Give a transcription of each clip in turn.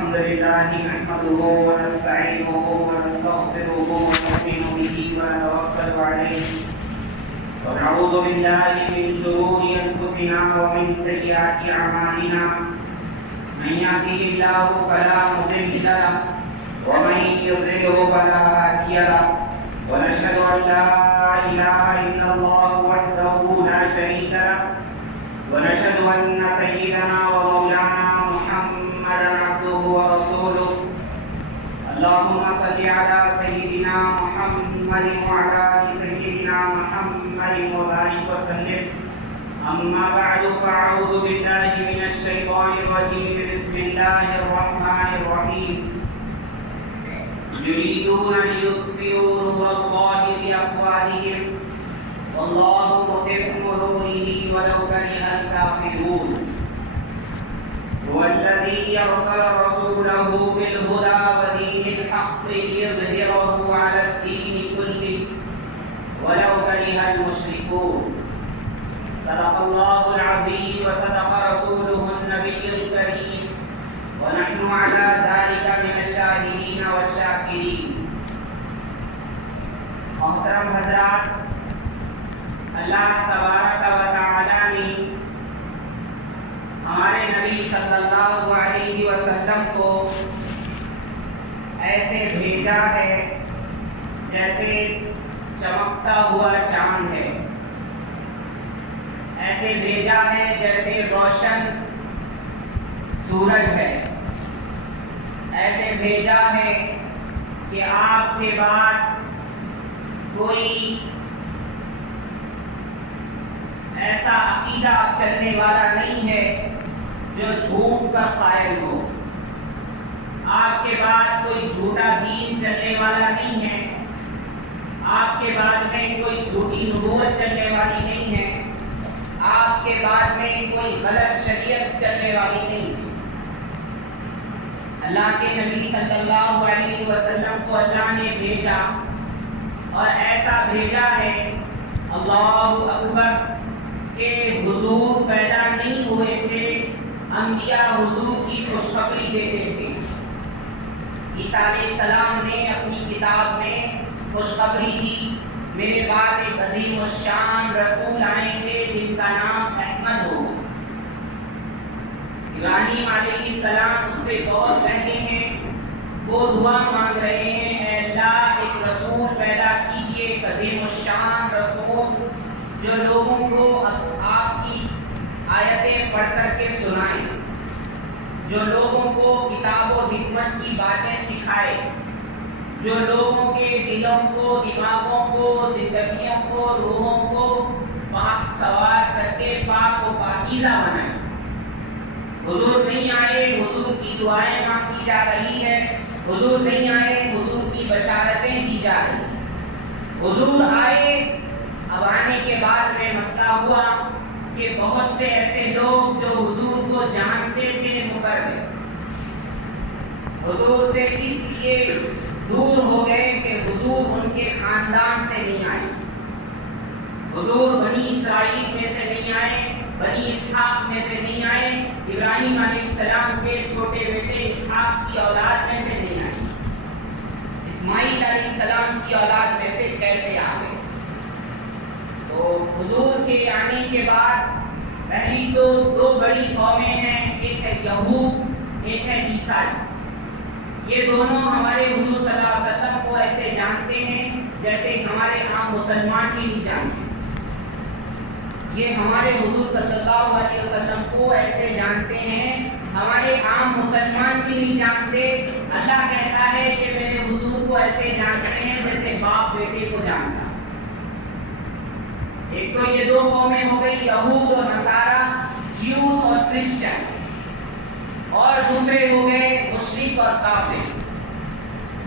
الحمد لله نحمده ونستعينه ونستغفره ونؤمن به ونتوكل عليه ونعوذ بالله من شرور أنفسنا ومن سيئات أعمالنا من يهده الله فلا مضل له ومن يضلله فلا هادي له ونشهد أن لا إله إلا الله وحده لا شريك له ونشهد أن سيدنا ومولانا محمدا عبده ورسوله اللهم صل على سيدنا محمد وعلى آل سيدنا محمد وبارك وسلم أما بعد فأعوذ بالله من الشيطان الرجيم بسم الله الرحمن الرحيم يريدون ليطفئوا نور الله بأفواههم والله متم نوره ولو كره الكافرون هو الذي أرسل رسوله بالهدى ودين الحق ليظهره على الدين كله ولو كره المشركون صدق الله العظيم وصدق رسوله النبي الكريم ونحن على ذلك من الشاهدين والشاكرين. محترم حضرات، اللہ تبارک و تعالی نے ہمارے نبی صلی اللہ علیہ وسلم کو ایسے بھیجا ہے جیسے چمکتا ہوا چاند ہے، ایسے بھیجا ہے جیسے روشن سورج ہے، ایسے بھیجا ہے کہ آپ کے بعد کوئی ایسا عقیدہ چلنے والا نہیں ہے جو جھوٹ کا قائل ہو، آپ کے بعد کوئی جھوٹا دین چلنے والا نہیں ہے، آپ کے بعد میں کوئی جھوٹی نبوت چلنے والی نہیں ہے، آپ کے بعد میں کوئی غلط شریعت چلنے والی نہیں ہے. اللہ کے نبی صلی اللہ علیہ وسلم کو اللہ نے بھیجا اور ایسا بھیجا ہے، اللہ اکبر، کہ حضور پیدا نہیں ہوئے تھے، انبیاء حضور کی خوشخبری دیتے تھے. عیسیٰ علیہ السلام نے اپنی کتاب میں خوشخبری دی، میرے بعد ایک عظیم الشان رسول آئیں گے جن کا نام احمد ہو. ابراہیم علیہ السلام اس سے بہت پہلے ہیں، وہ دعا مانگ رہے ہیں، اے اللہ ایک رسول پیدا کیجئے، ایک عظیم الشان رسول جو لوگوں کو آپ کی آیتیں پڑھ کر کے سنائے، جو لوگوں کو کتاب و حکمت کی باتیں سکھائے، جو لوگوں کے دلوں کو، دماغوں کو، زندگیوں کو، روحوں کو پاک سوار کر کے پاک و پاکیزہ بنائے. حضور نہیں آئے، حضور کی دعائیں مانگی جا رہی ہے، حضور نہیں آئے، حضور کی بشارتیں دی جا رہی ہیں. حضور آئے، اب آنے کے بعد میں مسئلہ ہوا کہ بہت سے ایسے لوگ جو حضور کو جانتے تھے مکر گئے، حضور سے اس لیے دور ہو گئے کہ حضور ان کے خاندان سے نہیں آئے، حضور بنی اسرائیل میں سے نہیں آئے، بنی اسحاق میں سے نہیں آئے، ابراہیم علیہ السلام کے چھوٹے بیٹے اسحاق کی اولاد میں سے نہیں آئے، اسماعیل علیہ السلام کی اولاد میں سے کیسے آ گئے؟ تو حضور کے آنے کے بعد پہلی تو دو بڑی قومیں ہیں، ایک ہے یہود، ایک ہے عیسائی. یہ دونوں ہمارے حضور صلی اللہ علیہ وسلم کو ایسے جانتے ہیں جیسے ہمارے عام مسلمان بھی نہیں جانتے. یہ ہمارے حضور صلی اللہ علیہ وسلم کو ایسے جانتے ہیں، ہمارے عام مسلمان بھی نہیں جانتے. اللہ کہتا ہے کہ میرے حضور کو ایسے جانتے ہیں جیسے باپ بیٹے کو جانتا. ایک تو یہ دو قومیں ہو گئی، یہود اور نصارہ، جیوز اور کرسچن، اور دوسرے ہو گئے مشرک اور کافر.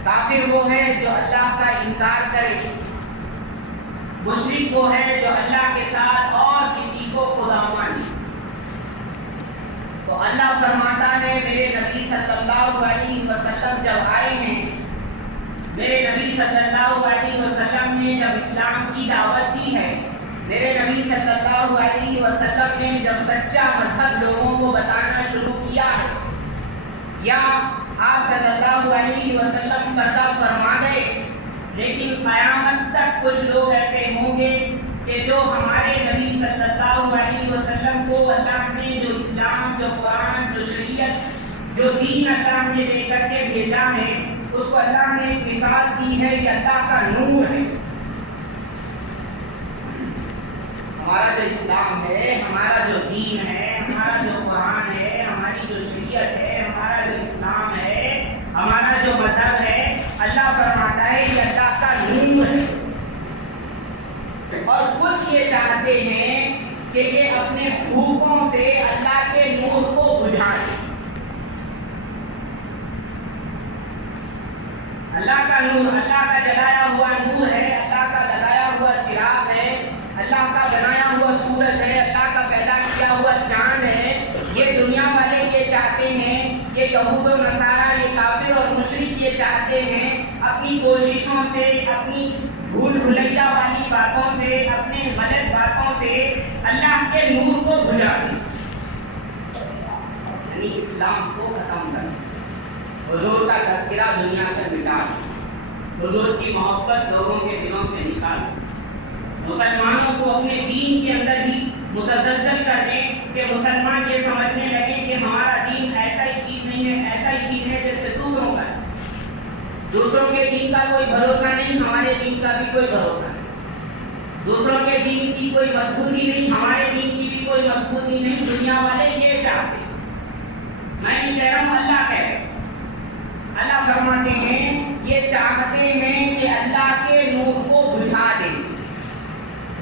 کافر وہ ہے جو اللہ کا انکار کرے، مشرک وہ ہے جو اللہ کے ساتھ اور کسی کو خدا مانے. تو اللہ فرماتا ہے میرے نبی صلی اللہ علیہ وسلم جب آئے ہیں، میرے نبی صلی اللہ علیہ وسلم نے جب اسلام کی دعوت دی ہے، میرے نبی صلی اللہ علیہ وسلم نے جب سچا مذہب لوگوں کو بتانا شروع کیا، یا آپ صلی اللہ علیہ وسلم قضا فرما گئے، لیکن قیامت تک کچھ لوگ ایسے ہوں گے کہ جو ہمارے نبی صلی اللہ علیہ وسلم کو اللہ نے جو اسلام، جو قرآن، جو شریعت، جو دین اللہ نے لے کر کے بھیجا ہے، اس کو اللہ نے ایک مثال دی ہے، یہ اللہ کا نور ہے۔ ہمارا جو اسلام ہے، ہمارا جو دین ہے، ہمارا جو قرآن ہے، ہماری جو شریعت ہے، ہمارا جو اسلام ہے، ہمارا جو مذہب ہے، اللہ فرماتا ہے یہ اللہ کا نور ہے۔ اور کچھ یہ چاہتے ہیں کہ یہ اپنے بھوکوں سے اللہ کے نور کو بجھائیں۔ اللہ کا نور، اللہ کا جلایا ہوا نور ہے، اللہ کا لگایا ہوا چراغ ہے، اللہ کا بنایا ہوا سورج ہے، اللہ کا پیدا کیا ہوا چاند ہے۔ یہ دنیا والے یہ چاہتے ہیں، یہ یہود و نصارہ، یہ کافر اور مشرک یہ چاہتے ہیں اپنی کوششوں سے، اپنی بھول بھلیا والی باتوں سے، اپنے غلط باتوں سے اللہ کے نور کو بجھا دیں، یعنی اسلام کو ختم کر دیں، حضور کا تذکرہ دنیا سے مٹا دیں، حضور کی محبت لوگوں کے دلوں سے نکال دیں، مسلمانوں کو اپنے دین کے اندر ہی متزلزل کر دیں کہ مسلمان یہ سمجھنے لگے کہ ہمارا دین ایسا ہی چیز نہیں ہے، ایسا ہی چیز ہے جیسے دوسروں کا ہے، دوسروں کے دین کا کوئی بھروسہ نہیں، ہمارے دین کا بھی کوئی بھروسہ نہیں، دوسروں کے دین کی کوئی مضبوطی نہیں، ہمارے دین کی بھی کوئی مضبوطی نہیں۔ دنیا والے یہ چاہتے ہیں، میں نہیں کہہ رہا ہوں، اللہ کہہ رہے ہیں، اللہ فرماتے ہیں یہ چاہتے ہیں کہ اللہ کے نور کو بجھا دیں۔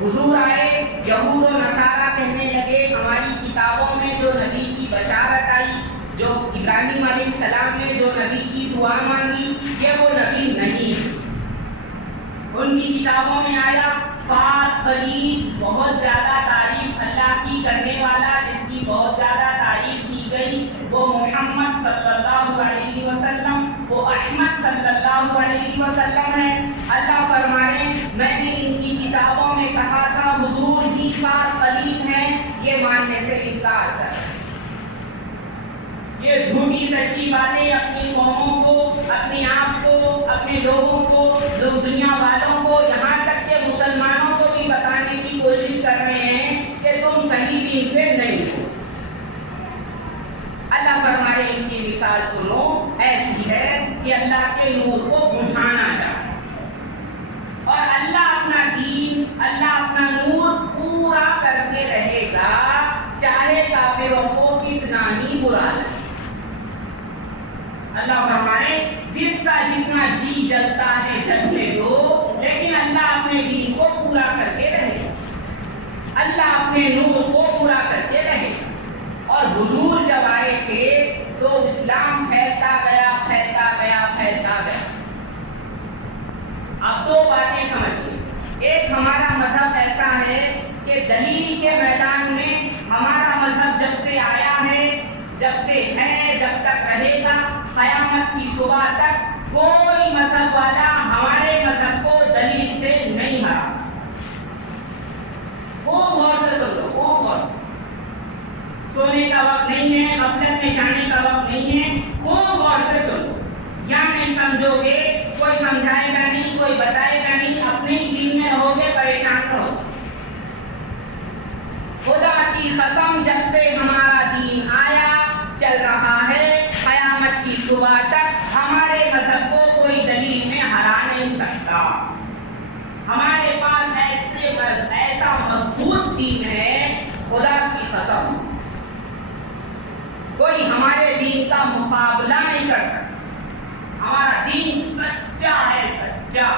حضور آئے، یہود و نصارہ کہنے لگے ہماری کتابوں میں جو نبی کی بشارت آئی، جو ابراہیم علیہ السلام نے جو نبی کی دعا مانگی، یہ وہ نبی نہیں۔ ان کی کتابوں میں آیا پاک قریب، بہت زیادہ تعریف اللہ کی کرنے والا، جس کی بہت زیادہ تعریف کی گئی، وہ محمد صلی اللہ علیہ وسلم، وہ احمد صلی اللہ علیہ وسلم ہے۔ اللہ فرمائے میں نے ان کی کتابوں میں کہا تھا حضور ہی پاک قریب ہیں، یہ ماننے سے انکار کر، یہ جھوٹی سچی باتیں اپنی قوموں کو، اپنے آپ کو، اپنے لوگوں کو، دنیا والوں کو، یہاں تک کہ مسلمانوں کو بھی بتانے کی کوشش کر رہے ہیں کہ تم صحیح دین پہ نہیں ہو۔ اللہ فرمائے ان کی مثال سنو، ایسی ہے کہ اللہ کے نور کو بجھانا چاہے، اور اللہ اپنا دین، اللہ اپنا نور پورا کرتے رہے گا، چاہے کافروں کو کتنا ہی برا لگے۔ اللہ فرمائے جس کا جتنا جی جلتا ہے جلنے دو، لیکن اللہ اپنے دین کو پورا کر کے رہے، اللہ اپنے نور کو پورا کر کے رہے۔ اور حضور جب آئے تھے تو اسلام پھیلتا گیا، پھیلتا گیا، پھیلتا گیا۔ اب دو باتیں سمجھیے، ایک ہمارا مذہب ایسا ہے کہ دلیل کے میدان میں ہمارا مذہب جب سے آیا ہے، جب سے ہے، جب تک رہے گا، قیامت کی صبح تک کوئی مذہب والا ہمارے مذہب کو دلیل سے نہیں ہرا سکتا۔ خوب غور سے سن لو، خوب غور سے، سونے کا وقت نہیں ہے، غفلت میں جانے کا وقت نہیں ہے، خوب غور سے سن لو، یا نہیں سمجھو گے، کوئی سمجھائے گا نہیں، کوئی بتائے گا نہیں، اپنے ہی دین میں رہو گے، پریشان رہو۔ خدا کی قسم جب سے ہمارا دین آیا، چل رہا ہے، قیامت کی صبح تک ہمارے مذہب کو کوئی دلیل میں ہرا نہیں سکتا۔ ہمارے پاس ایسا مضبوط دین ہے، خدا کی قسم کوئی ہمارے دین کا مقابلہ نہیں کر سکتا۔ ہمارا دین سچا ہے، سچا،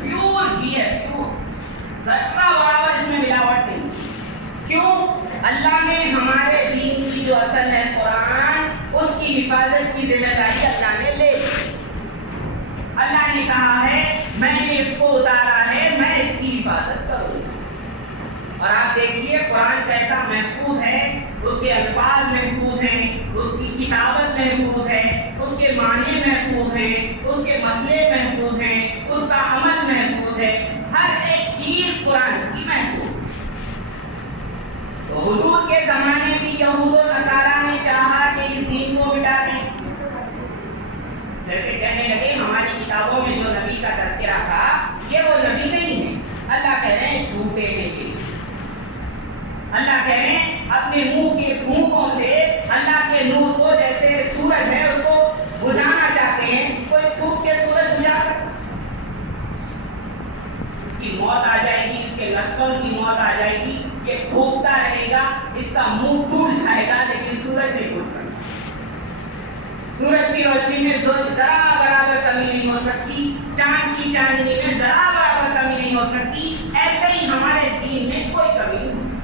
پیور بھی ہے، پیور، ذرہ برابر اس میں ملاوٹ نہیں۔ کیوں؟ اللہ نے ہمارے دین کی جو اصل ہے قرآن، اس کی حفاظت کی ذمہ داری اللہ نے لے لی۔ اللہ نے کہا ہے میں نے اس کو اتارا ہے، میں اس کی حفاظت کروں گا۔ اور آپ دیکھیے قرآن کیسا محفوظ ہے، اس کے الفاظ محفوظ ہیں، اس کی کتابت محفوظ ہے، اس کے معنی محفوظ ہیں، اس کے مسئلے محفوظ ہیں، اس کا عمل محفوظ ہے، ہر ایک چیز قرآن کی محفوظ۔ تو حضور کے زمانے بھی یہود و نصارہ نے چاہا کہ اس دین کو مٹا دیں، اللہ کہہ رہے ہیں اپنے منہ کے پھونکوں سے اللہ کے نور کو جیسے سورج ہے اس کو بجھانا چاہتے ہیں. کوئی پھونک کے سورج بجھا سکتا؟ اس کی موت آ جائے گی, اس کے نسلوں کی موت آ جائے گی, یہ پھونکتا رہے گا, اس کا منہ ٹوٹ جائے گا, لیکن سورج نہیں ٹوٹ سکتا. سورج کی روشنی میں ذرا برابر کمی نہیں ہو سکتی, چاند کی چاندنی میں ذرا برابر کمی نہیں ہو سکتی. ایسے ہی ہمارے دین میں کوئی کمی نہیں ہو سکتی.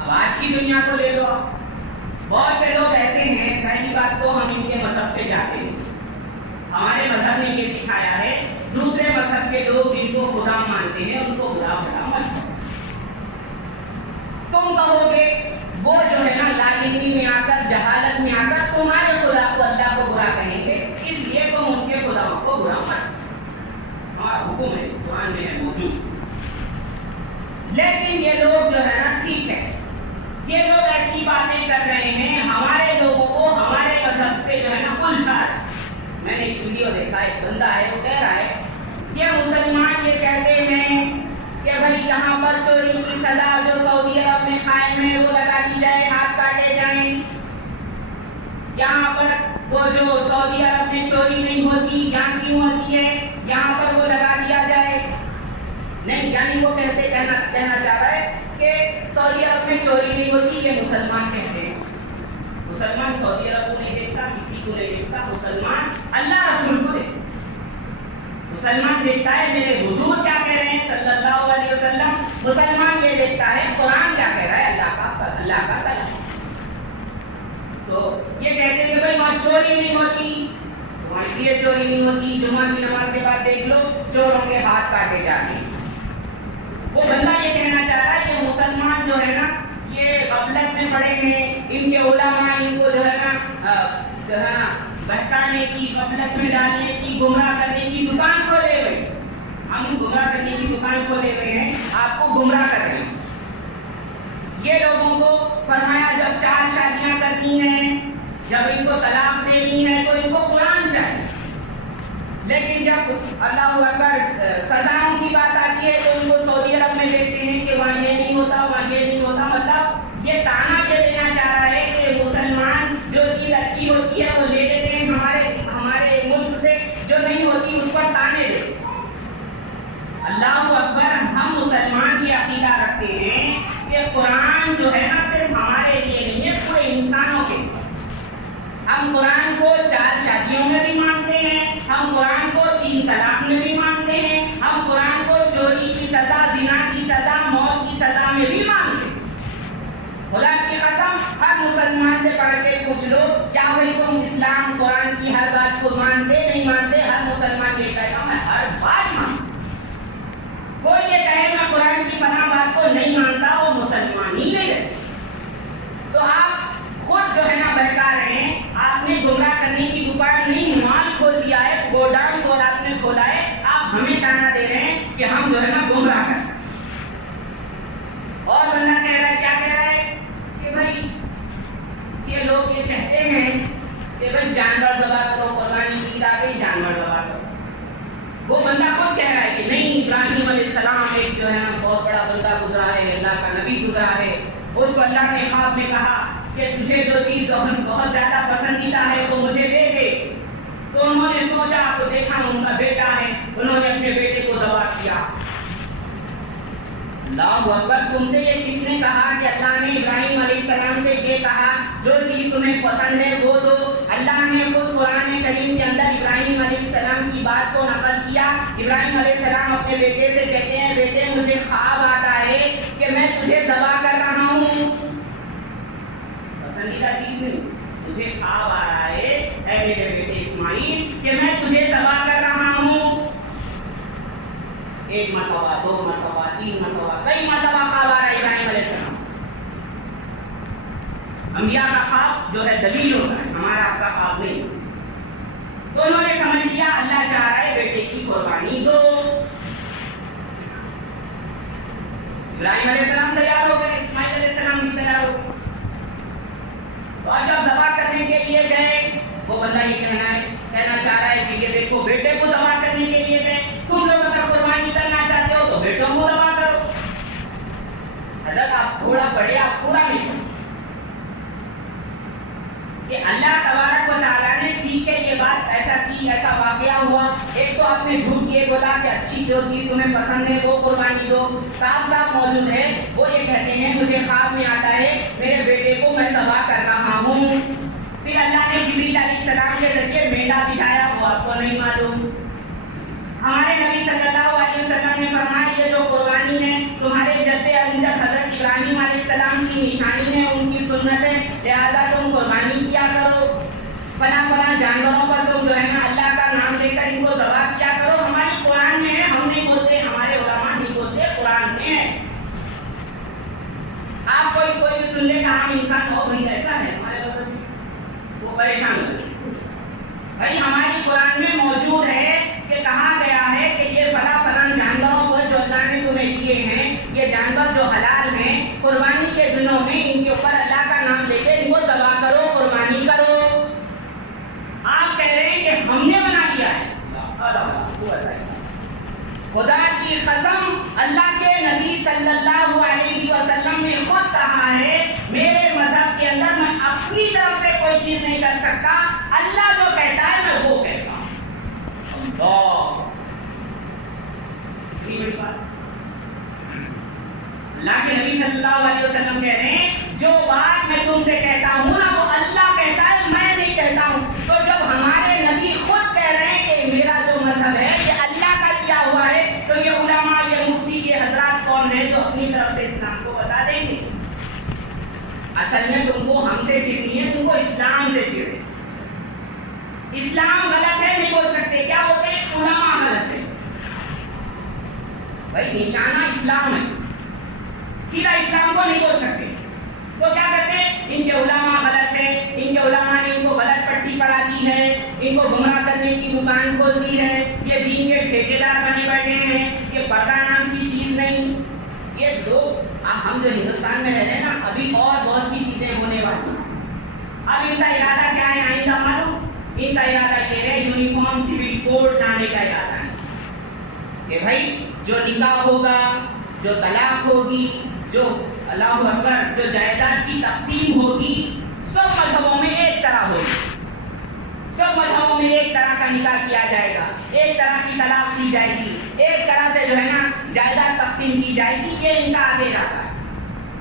اب آج کی دنیا کو لے لو, بہت سے لوگ ایسے ہیں, پہلی بات تو ہم ان کے مذہب پہ جاتے ہیں. ہمارے مذہب نے یہ سکھایا ہے دوسرے مذہب کے لوگ جن کو خدا مانتے ہیں ان کو برا بھلا مت کرو. تم کہو گے وہ جو ہے نا لا علمی میں آ کر, جہالت میں آ کر تمہارے خدا کو, اللہ کو برا کہیں گے, اس لیے تم ان کے خداؤں کو برا مت. ہمارا حکم ہے, قرآن میں ہے موجود. لیکن یہ لوگ جو ہے نا, ٹھیک ہے, یہ لوگ ایسی باتیں کر رہے ہیں ہمارے لوگوں کو ہمارے مذہب سے جو ہے نا الجھا رہے. میں نے ایک ویڈیو دیکھا, ایک بندہ ہے وہ کہہ رہا ہے یہ مسلمان یہ کہتے ہیں کہ بھائی یہاں پر چوری کی سزا جو سعودی عرب میں قائم ہے وہ لگا دی جائے, ہاتھ کاٹے جائیں. یہاں پر وہ جو سعودی عرب میں چوری نہیں ہوتی, یہاں کیوں ہوتی ہے, یہاں پر وہ لگا دیا جائے. نہیں, یعنی وہ کہنا چاہ رہا ہے کہ سعودی عرب میں چوری نہیں ہوتی, یہ مسلمان کہتے ہیں. مسلمان سعودی عرب کو نہیں دیکھتا, کسی کو نہیں دیکھتا, مسلمان اللہ رسول کو دیکھتا. مسلمان دیکھتا ہے میرے حضور کیا کہہ رہے ہیں صلی اللہ علیہ وسلم. مسلمان یہ دیکھتا ہے قرآن کیا کہہ رہا ہے, اللہ کا کلام. تو یہ کہتے ہیں کہ بھائی وہاں چوری نہیں ہوتی, وہاں اس لیے چوری نہیں ہوتی, جمعہ کی نماز کے بعد دیکھ لو چوروں کے ہاتھ کاٹے جاتے ہیں. وہ بندہ یہ کہنا چاہ رہا ہے کہ مسلمان جو ہے نا یہ غفلت میں پڑے ہیں, ان کے علماء ان کو جو ہے نا بہکانے کی, غفلت میں ڈالنے کی, گمراہ کرنے کی دکان کھولے ہوئے. ہم گمراہ کرنے کی دکان کھولے ہوئے ہیں, آپ کو گمراہ کر رہے ہیں. یہ لوگوں کو فرمایا جب 4 شادیاں کرنی ہیں, جب ان کو طلاق دینی ہے تو ان کو قرآن چاہیے. لیکن جب اللہ اکبر سزاؤں کی بات آتی ہے تو ان کو سعودی عرب میں دیکھتے ہیں کہ وہاں یہ نہیں ہوتا, وہاں یہ نہیں ہوتا. مطلب یہ تانا یہ دینا چاہ رہا ہے کہ مسلمان جو چیز اچھی ہوتی ہے وہ لے لیتے ہیں ہمارے ملک سے, جو نہیں ہوتی اس پر تانے دیتے. اللہ اکبر. ہم مسلمان یہ عقیدہ رکھتے ہیں کہ قرآن جو ہے نا صرف ہمارے لیے نہیں ہے, پورے انسانوں کے لیے. ہم قرآن کو 4 شادیوں میں بھی مانتے ہیں, ہم قرآن کو 3 طلاق میں بھی مانتے ہیں, ہم قرآن کو چوری کی سزا, زنا کی سزا, موت کی سزا میں بھی مانتے ہیں. خدا کی قسم ہر مسلمان سے پڑھ کے پوچھ لو کیا بھائی تم اسلام قرآن کی ہر بات کو مانتے نہیں مانتے. ہر مسلمان یہ کہے گا میں ہر بات مانتا. کوئی یہ کہے میں قرآن کی فلاں بات کو نہیں مانتا, وہ مسلمان ہی نہیں ہے. تو آپ خود جو ہے نا بہکا رہے ہیں. آپ نے گمراہ کرنے کی دکان نہیں, مال کھول دیا ہے, گودام کو آپ نے کھولا ہے. آپ ہمیں تانا دے رہے ہیں کہ ہم جو ہے نا گمراہ کرتے ہیں. اور بندہ کہہ رہا ہے, کیا کہہ رہا ہے کہ بھائی یہ لوگ یہ کہتے ہیں کہ بھائی جانور ذبح کرو, قربانی کی عید آ گئی جانور ذبح کرو. وہ بندہ خود کہہ رہا ہے کہ نہیں, ابراہیم علیہ السلام ایک جو ہے نا بہت بڑا بندہ گزرا ہے, اللہ کا نبی گزرا ہے. اس کو اللہ نے خواب میں کہا کہ تجھے جو چیز بہت زیادہ پسندیدہ ہے وہ مجھے دے دے. تو انہوں نے سوچا تو دیکھا ان کا بیٹا ہے, انہوں نے اپنے بیٹے کو ذبح کیا. اللہ اکبر. تم سے یہ کس نے کہا کہ اللہ نے ابراہیم علیہ السلام سے یہ کہا جو چیز تمہیں پسند ہے وہ دو. اللہ نے خود قرآن کریم کے اندر ابراہیم علیہ السلام کی بات کو نقل کیا. ابراہیم علیہ السلام اپنے بیٹے سے کہتے ہیں بیٹے مجھے خواب آتا ہے کہ میں تجھے ذبح کر رہا ہوں. پسندیدہ چیز نہیں, مجھے خواب آ رہا ہے اے میرے بیٹے اسماعیل کہ میں تجھے ذبح کر رہا ہوں. 1 مرتبہ, 2 مرتبہ, 3 مرتبہ, کئی مرتبہ خواب آ رہا ہے ابراہیم علیہ السلام. انبیاء کا خواب جو ہے دلیل ہوتا ہے, ہمارا آپ کا خواب نہیں. تو انہوں نے سمجھ لیا اللہ چاہ رہا ہے بیٹے کی قربانی دو. ابراہیم علیہ السلام تیار ہو گئے, اسماعیل علیہ السلام بھی تیار ہو گئے. اور جب ذبح کرنے کے لیے گئے وہ بندہ یہ کہنا چاہ رہا ہے کہ یہ دیکھو بیٹے کو ذبح کرنے کے لیے گئے, تم لوگ اگر قربانی کرنا چاہتے ہو تو بیٹوں کو ذبح کرو. تھوڑا پڑھے, آپ پورا نہیں پڑھیں. کہ اللہ تبارک و تعالیٰ نے ٹھیک ہے یہ بات ایسا کی, ایسا واقعہ ہوا, ایک تو آپ نے جھوٹ یہ بولا کہ اچھی جو چیز تمہیں پسند ہے وہ قربانی دو, صاف صاف موجود ہے. وہ یہ کہتے ہیں مجھے خواب میں آتا ہے میرے بیٹے کو میں ذبح کر رہا ہوں. پھر اللہ نے جبریل علیہ السلام کے ذریعے مینڈا بٹھایا, وہ آپ کو نہیں معلوم. ہمارے نبی صلی اللہ علیہ وسلم نے فرمایا یہ جو قربانی ہے تمہارے جد اجداد حضرت ابراہیم علیہ السلام کی نشانی ہے, ان کی سنت ہے, لہذا تم قربانی کیا کرو, فلاں فلاں جانوروں پر تم جو ہے نا اللہ کا نام لے کر ان کو ذبح کیا کرو. ہماری قرآن میں ہے, ہم نہیں بولتے, ہمارے علماء نہیں بولتے, قرآن میں ہے. آپ کوئی بھی سن لے کہ عام انسان بہت نہیں ایسا ہے ہمارے مذہب میں, وہ پریشان ہو جائے. بھائی ہماری قرآن میں موجود ہے کہ کہا گیا ہے کہ یہ فلاں فلاں جانوروں کو جو اللہ نے تمہیں دیے ہیں, یہ جانور جو حلال ہیں, قربانی کے دنوں میں ان کے اوپر اللہ کا نام لے کے ان کو ذبح کرو, قربانی کرو. آپ کہہ رہے ہیں کہ ہم نے بنا لیا ہے. خدا کی قسم, اللہ کے نبی صلی اللہ علیہ وسلم نے خود کہا ہے میرے مذہب کے اندر میں اپنی طرف سے کوئی چیز نہیں کر سکتا, اللہ جو کہتا ہے میں وہ کہتا ہوں. اللہ کے نبی صلی اللہ علیہ وسلم کہہ رہے ہیں جو بات میں تم سے کہتا ہوں نا وہ اللہ کہتا ہے, میں نہیں کہتا ہوں. تو جب ہمارے نبی خود کہہ رہے ہیں کہ میرا جو مذہب ہے یہ اللہ کا دیا ہوا ہے, تو یہ علماء, یہ مفتی, یہ حضرات کون ہیں جو اپنی طرف سے اسلام کو بتا دیں گے؟ اصل میں تم کو ہم سے چڑھنی ہے, تم کو اسلام سے چڑھے. اسلام غلط ہے نہیں بول سکتے, کیا ہوتے ہیں علماء غلط ہے. بھائی نشانہ اسلام ہے, سیدھا اسلام کو نہیں بول سکتے. تو کیا کرتے ہیں, ان کے علماء غلط ہے, ان کے علماء نے ان کو غلط پٹی پڑھا دی ہے, ان کو گمراہ کرنے کی دکان کھول دی ہے, یہ دین کے ٹھیکیدار بنے بیٹھے ہیں, یہ پردہ نام کی چیز نہیں. یہ لوگ ہم جو ہندوستان میں رہ رہے ہیں نا, ابھی اور بہت سی چیزیں ہونے والی ہیں. اب ان کا ارادہ کیا ہے آئندہ معلوم؟ ان کا ارادہ یہ ہے یونیفارم سول کوڈ لانے کا ارادہ ہے کہ بھائی جو نکاح ہوگا, جو طلاق ہوگی, جو اللہ اکبر, جو جائیداد کی تقسیم ہوگی, سب مذہبوں میں ایک طرح ہوگی. سب مذہبوں میں ایک طرح کا نکاح کیا جائے گا, ایک طرح کی طلاق دی جائے گی, ایک طرح سے جو ہے نا جائیداد تقسیم کی جائے گی. یہ ان کا آگے ارادہ ہے.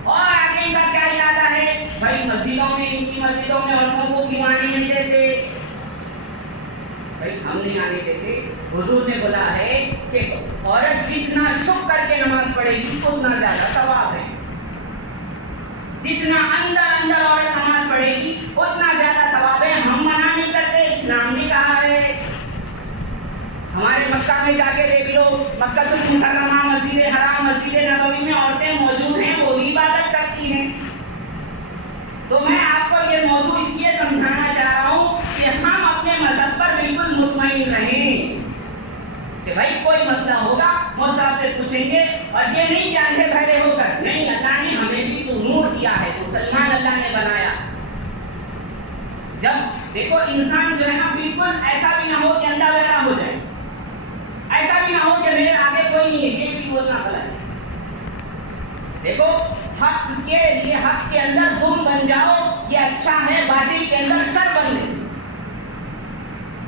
اور آگے ان کا کیا ارادہ ہے, بھائی مسجدوں میں, ان کی مسجدوں میں عورتوں کو کیوں آنے نہیں دیتے؟ بھائی ہم نہیں آنے دیتے. حضور نے بولا ہے کہ عورت جتنا چھپ کر کے نماز پڑھے گی اتنا زیادہ ثواب ہے. جتنا اندر عورت نماز پڑھے گی اتنا زیادہ ثواب ہے. ہم منع نہیں کرتے, اسلام نے کہا ہے. ہمارے مکہ میں جا کے دیکھ لو, مکہ المکرمہ, مسجد حرام, مسجد نبوی میں عورتیں موجود ہیں, وہ بھی عبادت کرتی ہیں. تو میں آپ کو یہ موضوع اس لیے سمجھانا چاہ رہا ہوں کہ ہم اپنے مذہب پر بالکل مطمئن رہیں کہ بھائی کوئی مسئلہ ہوگا مولوی صاحب سے پوچھیں گے, اور یہ نہیں جانتے بہرے ہو کر, نہیں, اللہ نے ہمیں بھی تو نور دیا ہے, مسلمان اللہ نے بنایا. جب دیکھو انسان جو ہے نا بالکل ایسا بھی نہ ہو کہ اندھا بہرا ہو جائے, ایسا بھی نہ ہو کہ میرے آگے کوئی نہیں ہے, یہ بھی بولنا غلط ہے. دیکھو حق کے لیے حق کے اندر تم بن جاؤ, یہ اچھا ہے. باطل کے اندر سر بن لے.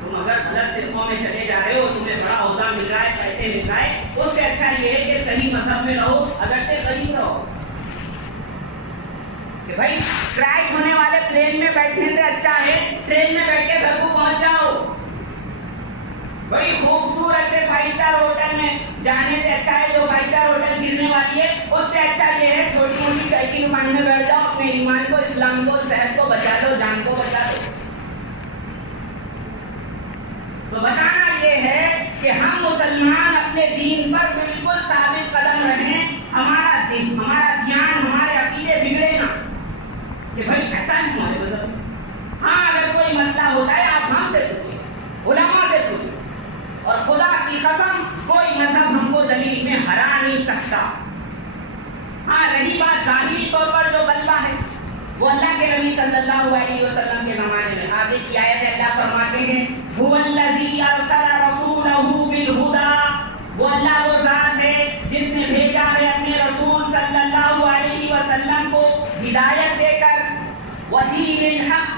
تم اگر غلط فرقوں میں چلے جا رہے ہو, تمہیں بڑا عہدہ مل رہا ہے, پیسے مل رہا ہے, اس سے اچھا یہ ہے کہ صحیح مذہب میں رہو, اگرچہ غریب رہو. کہ بھائی کریش ہونے والے پلین میں بیٹھنے سے اچھا ہے ٹرین میں بیٹھ کے گھر کو پہنچ جاؤ. بڑی خوبصورت سے 5 اسٹار ہوٹل میں جانے سے اچھا ہے جو 5 اسٹار ہوٹل گرنے والی ہے, اس سے اچھا یہ ہے چھوٹی موٹی چائے کی دکان میں بیٹھ جاؤ, اپنے ایمان کو, اسلام کو, صحت کو بچا دو, جان کو بچا دو. تو بتانا یہ ہے کہ ہم مسلمان اپنے دین پر بالکل ثابت قدم رہیں. ہمارا دین, ہمارا دھیان, ہمارے عقیدے بگڑے نا کہ بھائی ایسا نہیں ہمارے مطلب. ہاں اگر کوئی مسئلہ ہوتا ہے آپ ہم سے پوچھیں, علماء سے پوچھیں, اور خدا کی قسم کوئی مذہب ہم کو دلیل میں ہرا نہیں سکتا. ہاں رہی بات ظاہری طور پر جو غلبہ ہے وہ اللہ کے نبی صلی اللہ علیہ وسلم کے زمانے میں. آگے کی آیت اللہ فرماتے ہیں هو الذی ارسل رسولہ بالہدی, وہ اللہ وہ ذات ہے جس نے بھیجا ہے اپنے رسول صلی اللہ علیہ وسلم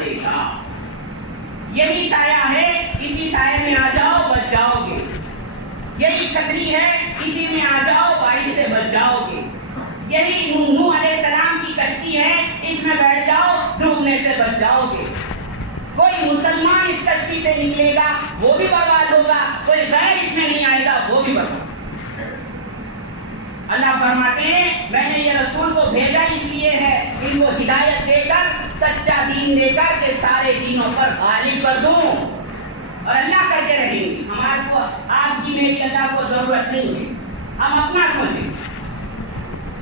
پڑے گا. یہی سایہ ہے, اسی سائے میں آ جاؤ بچ جاؤ گے. یہی چھتری ہے, اسی میں آ جاؤ بارش سے بچ جاؤ گے. یہی نوح علیہ السلام کی کشتی ہے, اس میں بیٹھ جاؤ ڈوبنے سے بچ جاؤ گے. کوئی مسلمان اس کشتی سے نکلے گا وہ بھی برباد ہوگا, کوئی غیر اس میں نہیں آئے گا وہ بھی برباد. اللہ فرماتے ہیں میں نے یہ رسول کو بھیجا اس لیے ہے ان کو ہدایت دے کر, سچا دین دے کر کہ سارے دینوں پر غالب کر دوں, اور اللہ کر کے رہیں گے. ہمارے کو آپ کی میری اللہ کو ضرورت نہیں ہے, ہم اپنا سوچیں.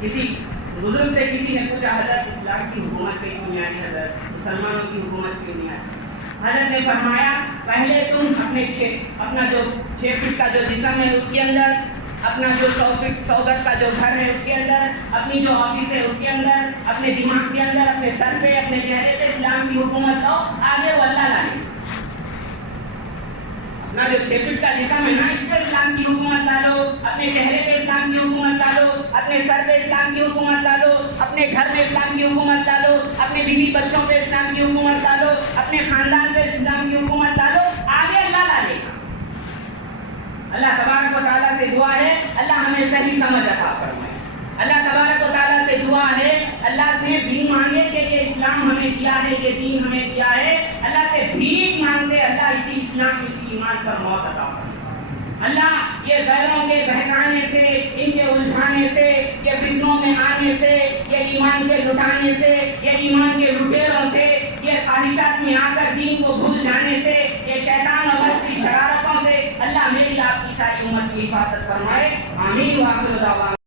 کسی بزرگ سے کسی نے پوچھا حضرت اسلام کی حکومت کیوں نہیں آئی, حضرت مسلمانوں کی حکومت کیوں نہیں آئی؟ حضرت نے فرمایا پہلے تم اپنا جو 6 فٹ کا جو جسم ہے اس کے اندر, اپنا جو 100 فٹ 100 گز کا جو گھر ہے اس کے اندر, اپنی جو آفس ہے اس کے اندر, اپنے دماغ کے اندر, اپنے سر پہ, اپنے چہرے پہ اسلام کی حکومت لاؤ, آگے وہ اللہ لائے. اپنا جو 6 فٹ کا جسم ہے نا اس پہ اسلام کی حکومت لا لو, اپنے چہرے پہ اسلام کی حکومت لا لو, اپنے سر پہ اسلام کی حکومت لا لو, اپنے گھر میں اسلام کی حکومت لا لو, اپنے بیوی بچوں پہ اسلام کی حکومت لا لو, اپنے خاندان پہ اسلام کی حکومت لا لو, آگے اللہ لا لے گا. اللہ تبارک و تعالیٰ سے دعا ہے اللہ ہمیں صحیح سمجھ عطا فرمائے. اللہ تبارک و تعالیٰ سے دعا ہے اللہ سے بھی مانگے کہ یہ اسلام ہمیں دیا ہے, یہ دین ہمیں دیا ہے, اللہ سے بھیک مانگتے اللہ اسی اسلام اسی ایمان پر موت عطا فرمائے. اللہ یہ غیروں کے بہکانے سے, ان کے الجھانے سے, یہ فتنوں میں آنے سے, یہ ایمان کے لٹانے سے, یہ ایمان کے لٹیروں سے, یہ خواہشات میں آ کر دین کو بھول جانے سے, یہ شیطان اور نفس کی شرارتوں سے اللہ میری آپ کی ساری امت کی حفاظت فرمائے. آمین. وآخر دعوانا